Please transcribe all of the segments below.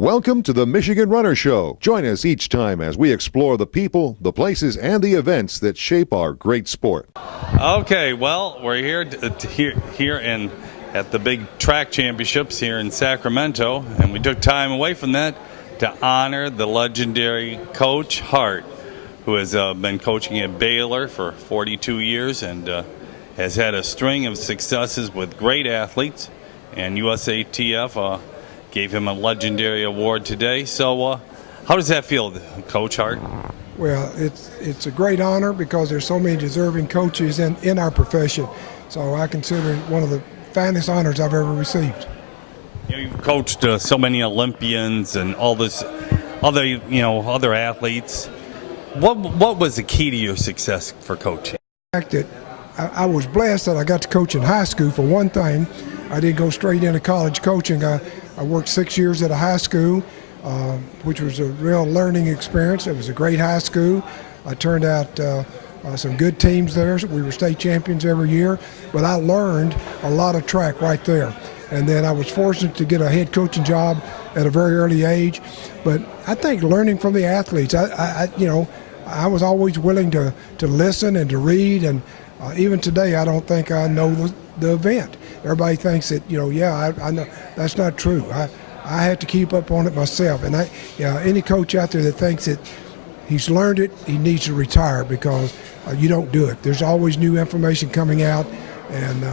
Welcome to the Michigan Runner Show. Join us each time as we explore the people, the places, and the events that shape our great sport. Okay, well, we're here at the big track championships here in Sacramento, and we took time away from that to honor the legendary Coach Hart, who has been coaching at Baylor for 42 years and has had a string of successes with great athletes, and USATF gave him a legendary award today. So how does that feel, Coach Hart? Well, it's a great honor because there's so many deserving coaches in our profession. So I consider it one of the finest honors I've ever received. You've coached so many Olympians and all this other athletes. What was the key to your success for coaching? The fact that I was blessed that I got to coach in high school for one thing. I didn't go straight into college coaching. I worked 6 years at a high school, which was a real learning experience. It was a great high school. I turned out some good teams there. We were state champions every year, but I learned a lot of track right there. And then I was fortunate to get a head coaching job at a very early age. But I think learning from the athletes, I was always willing to listen and to read, and even today I don't think I know the event. Everybody thinks that, I know. That's not true. I had to keep up on it myself. And any coach out there that thinks that he's learned it, he needs to retire, because you don't do it. There's always new information coming out, and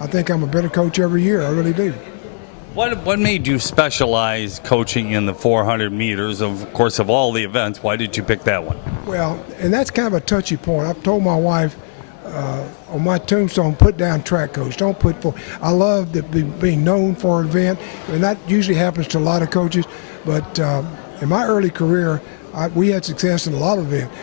I think I'm a better coach every year. I really do. What made you specialize coaching in the 400 meters, of course, of all the events? Why did you pick that one? Well, and that's kind of a touchy point. I've told my wife on my tombstone, put down track coach. Don't put for. I love being known for an event, and that usually happens to a lot of coaches. But in my early career, we had success in a lot of events.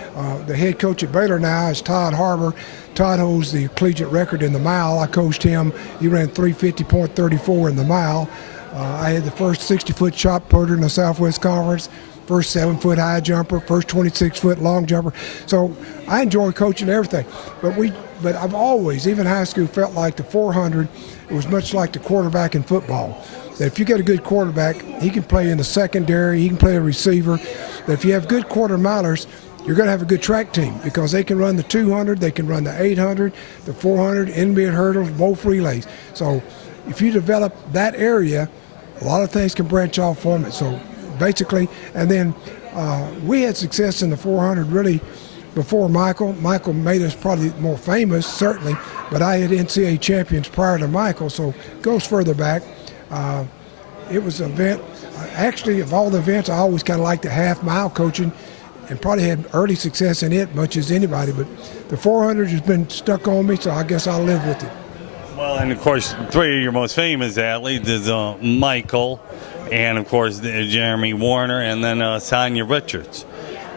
The head coach at Baylor now is Todd Harbor. Todd holds the collegiate record in the mile. I coached him. He ran 350.34 in the mile. I had the first 60-foot shot putter in the Southwest Conference, first 7-foot high jumper, first 26-foot long jumper. So I enjoy coaching everything. But I've always, even high school, felt like the 400, it was much like the quarterback in football. That if you get a good quarterback, he can play in the secondary, he can play a receiver. That if you have good quarter milers, you're going to have a good track team, because they can run the 200, they can run the 800, the 400, intermediate hurdles, both relays. So if you develop that area, a lot of things can branch off from it. So basically, and then we had success in the 400 really before Michael. Michael made us probably more famous, certainly, but I had NCAA champions prior to Michael, so it goes further back. It was an event, actually, of all the events, I always kind of liked the half-mile coaching and probably had early success in it, much as anybody, but the 400 has been stuck on me, so I guess I'll live with it. Well, and of course, three of your most famous athletes is Michael, and of course Jeremy Warner, and then Sonia Richards.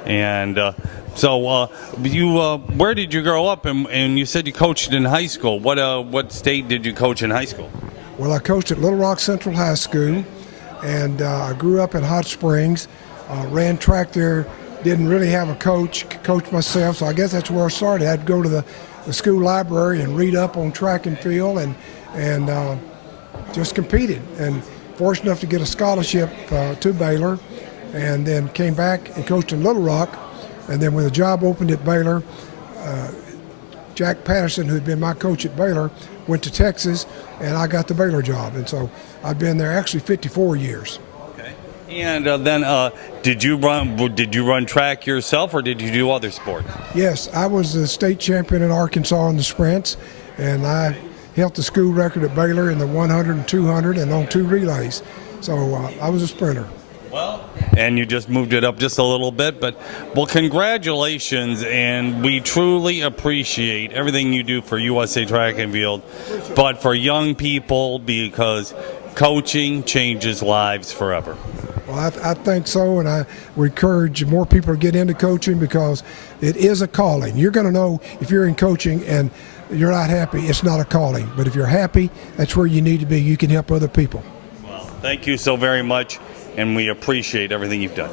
And where did you grow up? And you said you coached in high school. What state did you coach in high school? Well, I coached at Little Rock Central High School, and I grew up in Hot Springs. Ran track there. Didn't really have a coach. Coached myself, so I guess that's where I started. I had to go to the school library and read up on track and field, and just competed. And fortunate enough to get a scholarship to Baylor, and then came back and coached in Little Rock. And then when the job opened at Baylor, Jack Patterson, who had been my coach at Baylor, went to Texas, and I got the Baylor job. And so I've been there actually 54 years. Okay. And then did you run track yourself, or did you do other sports? Yes, I was the state champion in Arkansas in the sprints, and I held the school record at Baylor in the 100 and 200 and on 2 relays. So I was a sprinter. Well, and you just moved it up just a little bit, but well, congratulations, and we truly appreciate everything you do for USA Track and Field, but for young people, because coaching changes lives forever. Well, I think so, and I encourage more people to get into coaching, because it is a calling. You're going to know if you're in coaching and you're not happy, it's not a calling. But if you're happy, that's where you need to be. You can help other people. Well, thank you so very much, and we appreciate everything you've done.